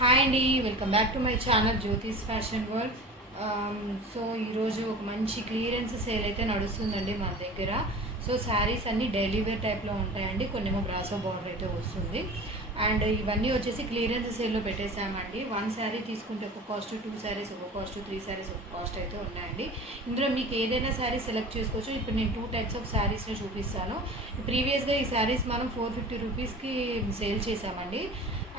Hi అండి, welcome back to my channel జ్యోతిస్ fashion world. So ఈరోజు ఒక మంచి క్లియరెన్స్ సేల్ అయితే నడుస్తుందండి మన దగ్గర. సో శారీస్ అన్నీ డైలీ వేర్ టైప్లో ఉంటాయండి, కొన్నేమో బ్రాసో బార్డర్ అయితే వస్తుంది. అండ్ ఇవన్నీ వచ్చేసి క్లియరెన్స్ సేల్లో పెట్టేశామండి. 1 శారీ తీసుకుంటే ఒక కాస్ట్, 2 శారీస్ ఒక కాస్ట్, 3 శారీస్ ఒక కాస్ట్ అయితే ఉన్నాయండి. ఇందులో మీకు ఏదైనా శారీ సెలెక్ట్ చేసుకోవచ్చు. ఇప్పుడు నేను 2 టైప్స్ ఆఫ్ శారీస్ని చూపిస్తాను. ప్రీవియస్గా ఈ శారీస్ మనం 450 రూపీస్కి సేల్ చేసామండి.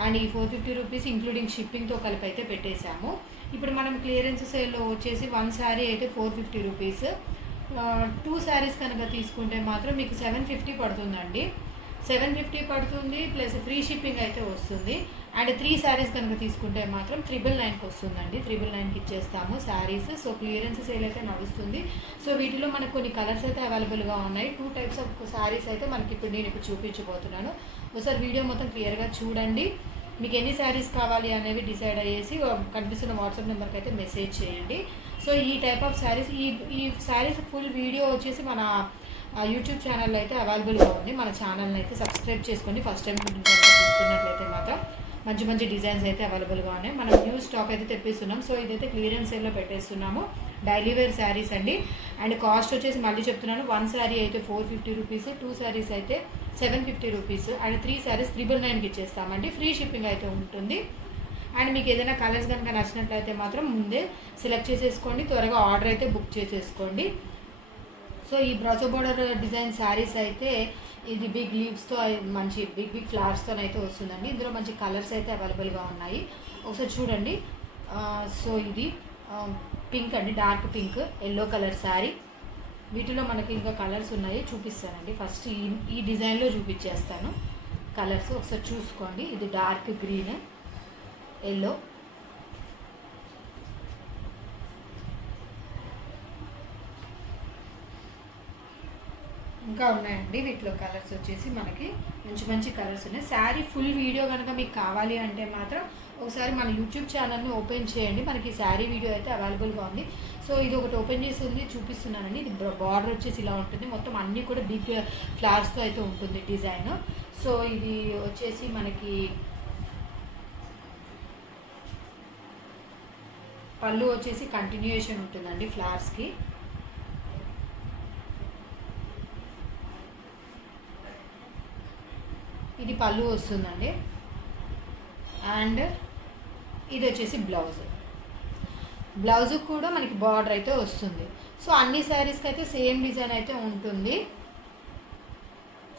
అండ్ ఈ 450 రూపీస్ ఇంక్లూడింగ్ షిప్పింగ్తో కలిపి అయితే పెట్టేశాము. ఇప్పుడు మనం క్లియరెన్స్ సేల్లో వచ్చేసి 1 శారీ అయితే 450 రూపీస్, 2 శారీస్ కనుక తీసుకుంటే మాత్రం మీకు 750 పడుతుందండి. 750 పడుతుంది, ప్లస్ ఫ్రీ షిప్పింగ్ అయితే వస్తుంది. అండ్ 3 శారీస్ కనుక తీసుకుంటే మాత్రం 999కి వస్తుందండి. 999కి ఇచ్చేస్తాము శారీస్. సో క్లియరెన్స్ సేల్ అయితే నడుస్తుంది. సో వీటిలో మనకు కొన్ని కలర్స్ అయితే అవైలబుల్గా ఉన్నాయి. 2 టైప్స్ ఆఫ్ శారీస్ అయితే మనకి నేను ఇప్పుడు చూపించబోతున్నాను. ఒకసారి వీడియో మొత్తం క్లియర్గా చూడండి. మీకు ఎన్ని శారీస్ కావాలి అనేవి డిసైడ్ అయ్యేసి కనిపిస్తున్న వాట్సాప్ నెంబర్కి అయితే మెసేజ్ చేయండి. సో ఈ టైప్ ఆఫ్ శారీస్, ఈ శారీస్ ఫుల్ వీడియో వచ్చేసి మన యూట్యూబ్ ఛానల్లో అయితే అవైలబుల్గా ఉంది. మన ఛానల్ని అయితే సబ్స్క్రైబ్ చేసుకోండి. ఫస్ట్ టైం చూస్తున్నట్లయితే మాత్రం మంచి మంచి డిజైన్స్ అయితే అవైలబుల్గా ఉన్నాయి. మనం న్యూ స్టాక్ అయితే తెప్పిస్తున్నాం. సో ఇదైతే క్లియరెన్స్ సేల్లో పెట్టేస్తున్నాము. డైలీ వేర్ శారీస్ అండి. అండ్ కాస్ట్ వచ్చేసి మళ్ళీ చెప్తున్నాను, 1 శారీ అయితే 450 రూపీస్, 2 శారీస్ అయితే 750 రూపీస్, అండ్ 3 శారీస్ 999కి ఇచ్చేస్తామండి. ఫ్రీ షిప్పింగ్ అయితే ఉంటుంది. అండ్ మీకు ఏదైనా కలర్స్ కనుక నచ్చినట్లయితే మాత్రం ముందే సెలెక్ట్ చేసేసుకోండి, త్వరగా ఆర్డర్ అయితే బుక్ చేసేసుకోండి. సో ఈ బ్రాసో బోర్డర్ డిజైన్ శారీస్ అయితే ఇది బిగ్ లీవ్స్తో మంచి బిగ్ ఫ్లవర్స్తో అయితే వస్తుందండి. ఇందులో మంచి కలర్స్ అయితే అవైలబుల్గా ఉన్నాయి. ఒకసారి చూడండి. సో ఇది పింక్ అండి, dark pink, yellow colour sari. వీటిలో మనకి ఇంకా కలర్స్ ఉన్నాయి, చూపిస్తానండి. ఫస్ట్ ఈ డిజైన్లో చూపించేస్తాను కలర్స్. ఒకసారి చూసుకోండి. ఇది డార్క్ గ్రీన్, ఎల్లో, ఇంకా ఉన్నాయండి. వీటిలో కలర్స్ వచ్చేసి మనకి మంచి మంచి కలర్స్ ఉన్నాయి. శారీ ఫుల్ వీడియో కనుక మీకు కావాలి అంటే మాత్రం ఒకసారి మన యూట్యూబ్ ఛానల్ని ఓపెన్ చేయండి. మనకి శారీ వీడియో అయితే అవైలబుల్గా ఉంది. సో ఇది ఒకటి ఓపెన్ చేసి ఉంది, చూపిస్తున్నానండి. ఇది బార్డర్ వచ్చేసి ఇలా ఉంటుంది. మొత్తం అన్నీ కూడా బిగ్ ఫ్లవర్స్తో అయితే ఉంటుంది డిజైన్. సో ఇది వచ్చేసి మనకి పళ్ళు వచ్చేసి కంటిన్యూయేషన్ ఉంటుందండి ఫ్లవర్స్కి. ఇది పళ్ళు వస్తుందండి. అండ్ ఇది వచ్చేసి బ్లౌజ్ కూడా మనకి బార్డర్ అయితే వస్తుంది. సో అన్ని శారీస్కి అయితే సేమ్ డిజైన్ అయితే ఉంటుంది.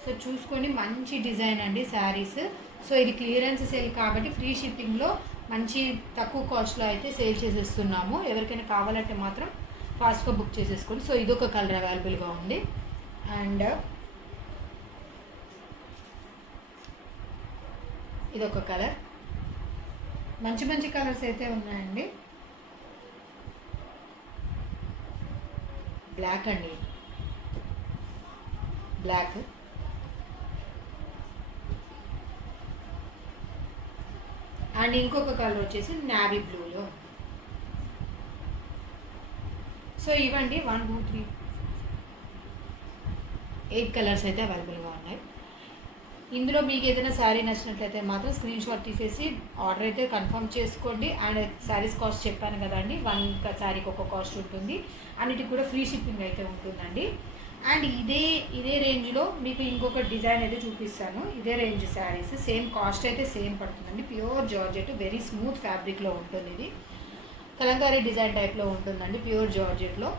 సో చూసుకొని మంచి డిజైన్ అండి శారీస్. సో ఇది క్లియరెన్స్ సేల్ కాబట్టి ఫ్రీ షిప్పింగ్లో మంచి తక్కువ కాస్ట్లో అయితే సేల్ చేసేస్తున్నాము. ఎవరికైనా కావాలంటే మాత్రం ఫాస్ట్గా బుక్ చేసేసుకోండి. సో ఇదొక కలర్ అవైలబుల్గా ఉంది. అండ్ ఇదొక కలర్. మంచి మంచి కలర్స్ అయితే ఉన్నాయండి. బ్లాక్ అండి, బ్లాక్. అండ్ ఇంకొక కలర్ వచ్చేసి నావీ బ్లూలో. సో ఇవ్వండి 1 2 3 8 కలర్స్ అయితే అవైలబుల్గా ఉన్నాయి. ఇందులో మీకు ఏదైనా శారీ నచ్చినట్లయితే మాత్రం స్క్రీన్ షాట్ తీసేసి ఆర్డర్ అయితే కన్ఫర్మ్ చేసుకోండి. అండ్ శారీస్ కాస్ట్ చెప్పాను కదండి, 1 శారీకి ఒక కాస్ట్ ఉంటుంది. అన్నిటికి కూడా ఫ్రీ షిప్పింగ్ అయితే ఉంటుందండి. అండ్ ఇదే రేంజ్లో మీకు ఇంకొక డిజైన్ అయితే చూపిస్తాను. ఇదే రేంజ్ శారీస్ సేమ్ కాస్ట్ అయితే సేమ్ పడుతుందండి. ప్యూర్ జార్జెట్, వెరీ స్మూత్ ఫ్యాబ్రిక్లో ఉంటుంది. ఇది కలంకారీ డిజైన్ టైప్లో ఉంటుందండి, ప్యూర్ జార్జెట్లో.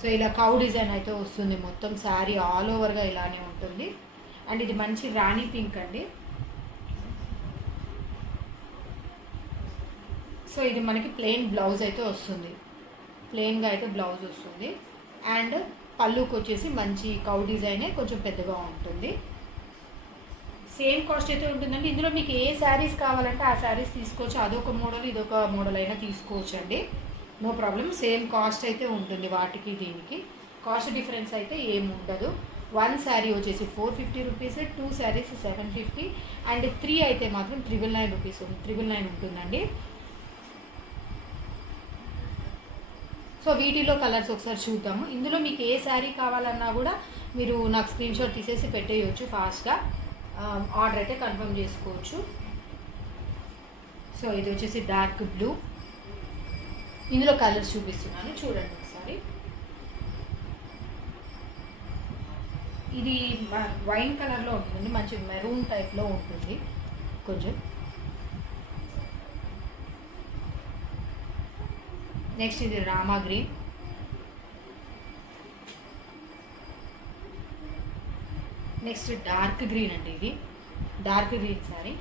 సో ఇలా కౌ డిజైన్ అయితే వస్తుంది. మొత్తం శారీ ఆల్ ఓవర్గా ఇలానే ఉంటుంది. అండ్ ఇది మంచి రాణి పింక్ అండి. సో ఇది మనకి ప్లెయిన్ బ్లౌజ్ అయితే వస్తుంది, ప్లెయిన్గా అయితే బ్లౌజ్ వస్తుంది. అండ్ పళ్ళుకి వచ్చేసి మంచి కౌ డిజైనే, కొంచెం పెద్దగా ఉంటుంది. సేమ్ కాస్ట్ అయితే ఉంటుందండి. ఇందులో మీకు ఏ శారీస్ కావాలంటే ఆ శారీస్ తీసుకోవచ్చు. అదొక మోడల్, ఇదొక మోడల్ అయినా తీసుకోవచ్చు అండి, నో ప్రాబ్లం. సేమ్ కాస్ట్ అయితే ఉంటుంది. వాటికి దీనికి కాస్ట్ డిఫరెన్స్ అయితే ఏమి ఉండదు. 1 శారీ వచ్చేసి 450 రూపీస్, 2 శారీస్ 750, అండ్ 3 అయితే మాత్రం 999 రూపీస్ 999 ఉంటుందండి. సో వీటిలో కలర్స్ ఒకసారి చూద్దాము. ఇందులో మీకు ఏ శారీ కావాలన్నా కూడా మీరు నాకు స్క్రీన్ షాట్ తీసేసి పెట్టేయచ్చు ఫాస్ట్గా. ఆర్డర్ అయితే కన్ఫర్మ్ చేసుకోవచ్చు. సో ఇది వచ్చేసి డార్క్ బ్లూ. ఇందులో కలర్స్ చూపిస్తున్నాను, చూడండి ఒకసారి. ఇది వైన్ కలర్లో ఉంటుంది, మంచి మెరూన్ టైప్లో ఉంటుంది కొంచెం. నెక్స్ట్ ఇది Rama green. Next dark green అండి, ఇది డార్క్ గ్రీన్ సారీ.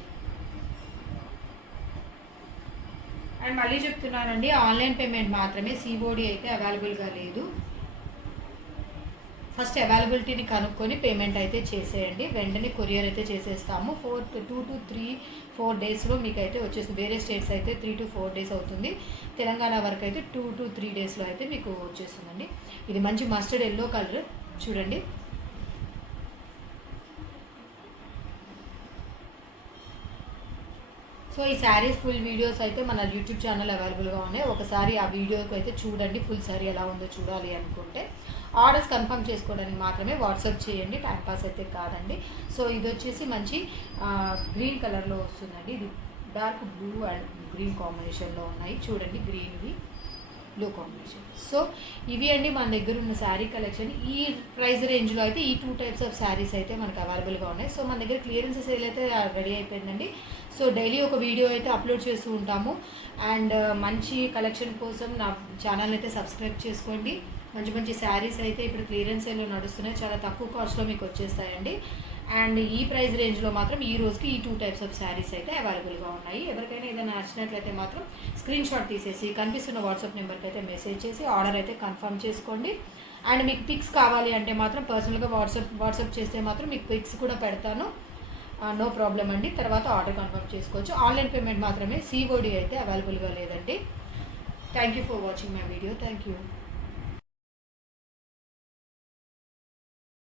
అండ్ మళ్ళీ చెప్తున్నానండి, ఆన్లైన్ పేమెంట్ మాత్రమే, సిఓడి అయితే అవైలబుల్గా లేదు. ఫస్ట్ అవైలబిలిటీని కనుక్కొని పేమెంట్ అయితే చేసేయండి, వెంటనే కొరియర్ అయితే చేసేస్తాము. 2 to 4 డేస్లో మీకు అయితే వచ్చేసి, వేరే స్టేట్స్ అయితే 3 to 4 డేస్ అవుతుంది, తెలంగాణ వరకు అయితే 2 to 3 డేస్లో అయితే మీకు వచ్చేస్తుందండి. ఇది మంచి మస్టర్డ్ ఎల్లో కలర్ చూడండి. సో ఈ శారీస్ ఫుల్ వీడియోస్ అయితే మన యూట్యూబ్ ఛానల్ అవైలబుల్గా ఉన్నాయి, ఒకసారి ఆ వీడియోకి అయితే చూడండి. ఫుల్ శారీ ఎలా ఉందో చూడాలి అనుకుంటే ఆర్డర్స్ కన్ఫర్మ్ చేసుకోవడానికి మాత్రమే వాట్సాప్ చేయండి, టైంపాస్ అయితే కాదండి. సో ఇది వచ్చేసి మంచి గ్రీన్ కలర్లో వస్తుందండి, ఇది డార్క్ బ్లూ అండ్ గ్రీన్ కాంబినేషన్లో ఉన్నాయి చూడండి, గ్రీన్వి బ్లూ కాంబినేషన్. సో ఇవి అండి మన దగ్గర ఉన్న శారీ కలెక్షన్. ఈ ప్రైస్ రేంజ్లో అయితే ఈ 2 types ఆఫ్ శారీస్ అయితే మనకు అవైలబుల్గా ఉన్నాయి. సో మన దగ్గర క్లియరెన్స్ సేల్ అయితే రెడీ అయిపోయిందండి. సో డైలీ ఒక వీడియో అయితే అప్లోడ్ చేస్తూ ఉంటాము. అండ్ మంచి కలెక్షన్ కోసం నా ఛానల్ అయితే సబ్స్క్రైబ్ చేసుకోండి. మంచి మంచి శారీస్ అయితే ఇప్పుడు క్లియరెన్స్ సేల్లో నడుస్తున్నాయి, చాలా తక్కువ కాస్ట్లో మీకు వచ్చేస్తాయండి. అండ్ ఈ ప్రైస్ రేంజ్లో మాత్రం ఈ రోజుకి ఈ 2 types ఆఫ్ శారీస్ అయితే అవైలబుల్గా ఉన్నాయి. ఎవరికైనా ఏదైనా నచ్చినట్లయితే మాత్రం స్క్రీన్ షాట్ తీసేసి కనిపిస్తున్న వాట్సాప్ నెంబర్కి అయితే మెసేజ్ చేసి ఆర్డర్ అయితే కన్ఫర్మ్ చేసుకోండి. అండ్ మీకు పిక్స్ కావాలి అంటే మాత్రం పర్సనల్గా వాట్సాప్ చేస్తే మాత్రం మీకు పిక్స్ కూడా పెడతాను, నో ప్రాబ్లం అండి. తర్వాత ఆర్డర్ కన్ఫర్మ్ చేసుకోవచ్చు. ఆన్లైన్ పేమెంట్ మాత్రమే, సిఓడి అయితే అవైలబుల్గా లేదండి. Thank you for watching my video. Thank you.